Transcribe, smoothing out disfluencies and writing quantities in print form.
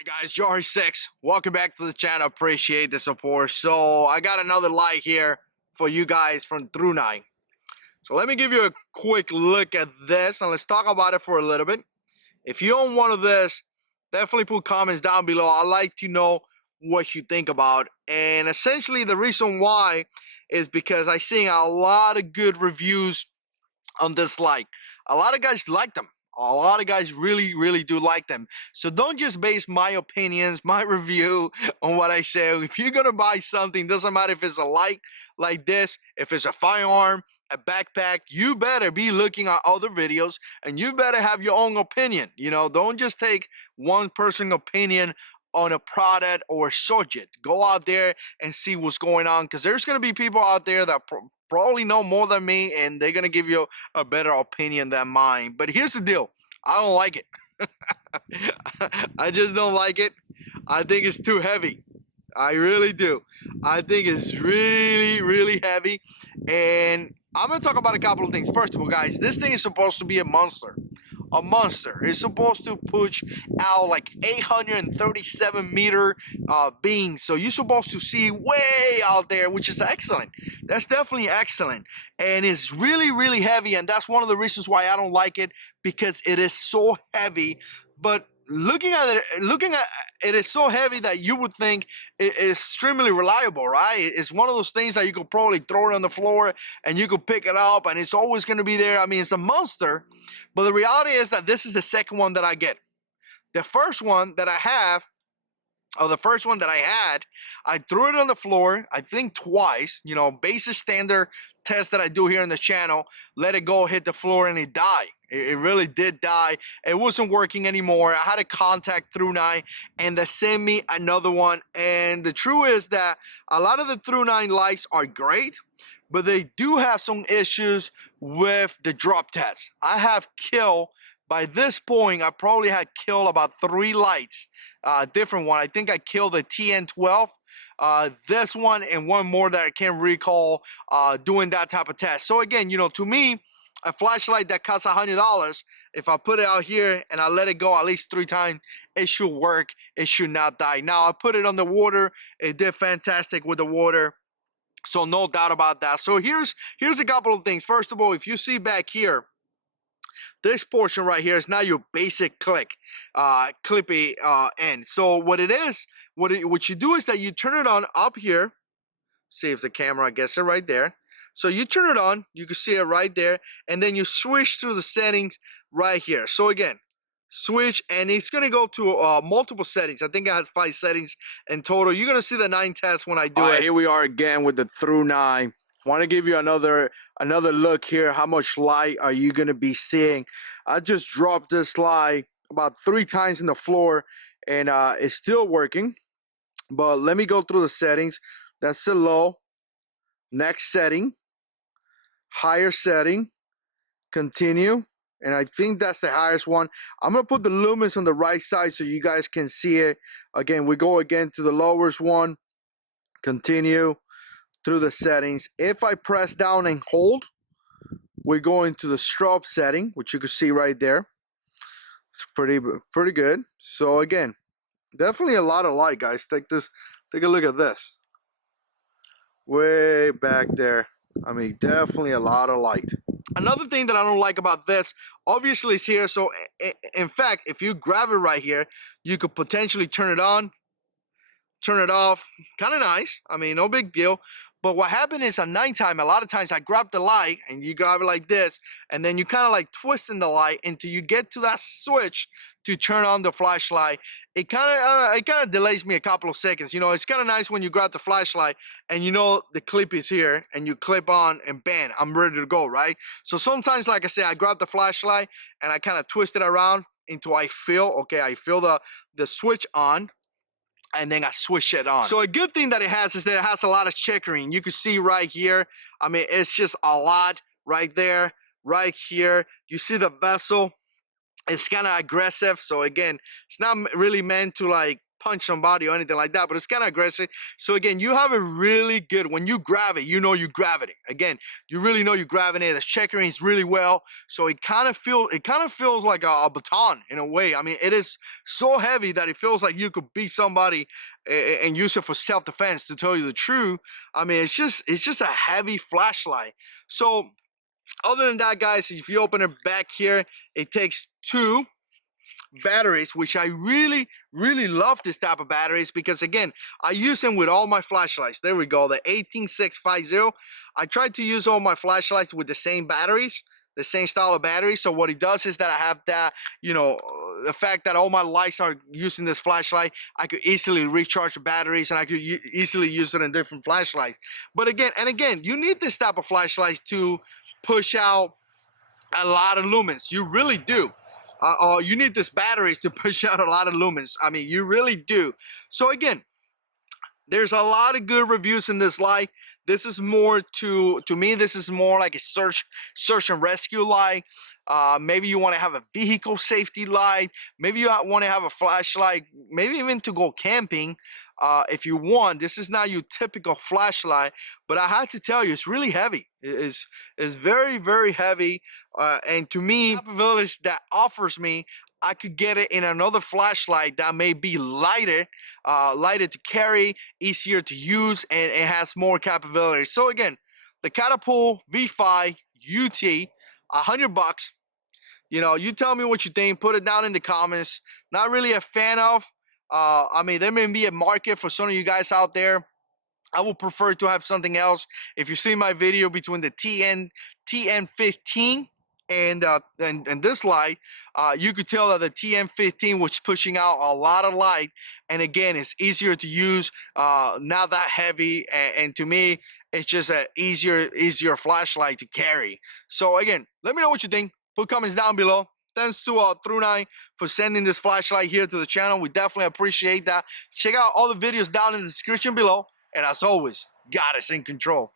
Alright guys, JH6, welcome back to the channel. Appreciate the support. So I got another light here for you guys from Thrunite. So let me give you a quick look at this and let's talk about it for a little bit. If you own one of this, definitely put comments down below. I'd like to know what you think about. And essentially the reason why is because I seen a lot of good reviews on this light. A lot of guys like them. A lot of guys really do like them. So don't just base my opinions, my review on what I say. If you're gonna buy something, doesn't matter if it's a light like this, if it's a firearm, a backpack, you better be looking at other videos and you better have your own opinion. You know, don't just take one person's opinion on a product or subject. Go out there and see what's going on, because there's going to be people out there that probably know more than me and they're going to give you a better opinion than mine. But here's the deal, I don't like it. I just don't like it. I think it's too heavy. I really do. I think it's really heavy. And I'm going to talk about a couple of things. First of all, guys, this thing is supposed to be a monster. A monster. It's supposed to push out like 837 meter beams. So you're supposed to see way out there, which is excellent. That's definitely excellent. And it's really heavy. And that's one of the reasons why I don't like it, because it is so heavy. But looking at it is so heavy that you would think it is extremely reliable, right? It's one of those things that you could probably throw it on the floor and you could pick it up and it's always going to be there. I mean, it's a monster, but the reality is that this is the second one that I get. The first one that I have, or the first one that I had, I threw it on the floor, I think twice, you know, basic standard test that I do here on the channel, let it go, hit the floor, and it died. It really did die. It wasn't working anymore. I had to contact Thrunite and they sent me another one. And the truth is that a lot of the Thrunite lights are great, but they do have some issues with the drop test. I have killed, by this point, I probably had killed about 3 lights, different one. I think I killed the TN12, this one, and one more that I can't recall doing that type of test. So again, you know, to me, a flashlight that costs $100, if I put it out here and I let it go at least 3 times, it should work. It should not die. Now, I put it on the water. It did fantastic with the water. So no doubt about that. So here's a couple of things. First of all, if you see back here, this portion right here is now your basic clippy end. So what it is, what you do is that you turn it on up here. See if the camera gets it right there. So you turn it on, you can see it right there, and then you switch through the settings right here. So again, switch, and it's going to go to multiple settings. I think it has 5 settings in total. You're going to see the 9 tests when I do it. Here we are again with the Thrunite. Want to give you another look here. How much light are you going to be seeing? I just dropped this light about 3 times in the floor, and it's still working. But let me go through the settings. That's the low. Next setting. Higher setting. Continue. And I think that's the highest one. I'm going to put the lumens on the right side so you guys can see it. Again, we go again to the lowest one. Continue through the settings. If I press down and hold, we go into the strobe setting, which you can see right there. It's pretty good. So again, definitely a lot of light, guys. Take a look at this. Way back there. I mean, definitely a lot of light. Another thing that I don't like about this, obviously it's here. So in fact, if you grab it right here, you could potentially turn it on, turn it off. Kind of nice. I mean, no big deal. But what happened is at nighttime, a lot of times I grab the light and you grab it like this, and then you kind of like twisting the light until you get to that switch to turn on the flashlight. It kind of delays me a couple of seconds. You know, it's kind of nice when you grab the flashlight and you know the clip is here and you clip on and bam, I'm ready to go, right? So sometimes, like I said, I grab the flashlight and I kind of twist it around until I feel the switch on. And then I switch it on. So a good thing that it has is that it has a lot of checkering. You can see right here. I mean, it's just a lot right there, right here. You see the bezel. It's kind of aggressive. So again, it's not really meant to like punch somebody or anything like that, but it's kind of aggressive. So again, you have a really good, when you grab it, you know you're grabbing it. Again, you really know you're grabbing it. The checkering is really well, so it kind of feels like a baton in a way. I mean, it is so heavy that it feels like you could beat somebody and use it for self-defense, to tell you the truth. I mean, it's just a heavy flashlight. So other than that, guys, if you open it back here, it takes 2 batteries, which I really love this type of batteries, because again, I use them with all my flashlights. There we go, the 18650. I tried to use all my flashlights with the same batteries, the same style of battery. So what it does is that I have that, you know, the fact that all my lights are using this flashlight, I could easily recharge the batteries, and I could easily use it in different flashlights. But again, you need this type of flashlights to push out a lot of lumens. You really do. You need this batteries to push out a lot of lumens. I mean, you really do. So again, there's a lot of good reviews in this light. This is more to me, this is more like a search and rescue light. Maybe you want to have a vehicle safety light. Maybe you want to have a flashlight, maybe even to go camping. If you want, this is not your typical flashlight, but I have to tell you, it's really heavy. It's very heavy, and to me, capabilities that offers me, I could get it in another flashlight that may be lighter, lighter to carry, easier to use, and it has more capabilities. So again, the Catapult V5 UT, $100. You know, you tell me what you think. Put it down in the comments. Not really a fan of. I mean, there may be a market for some of you guys out there. I would prefer to have something else. If you see my video between the TN15 and this light, you could tell that the TN15 was pushing out a lot of light, and again, it's easier to use, not that heavy, and to me, it's just an easier flashlight to carry. So again, let me know what you think. Put comments down below. Thanks to Thrunite for sending this flashlight here to the channel. We definitely appreciate that. Check out all the videos down in the description below. And as always, God is in control.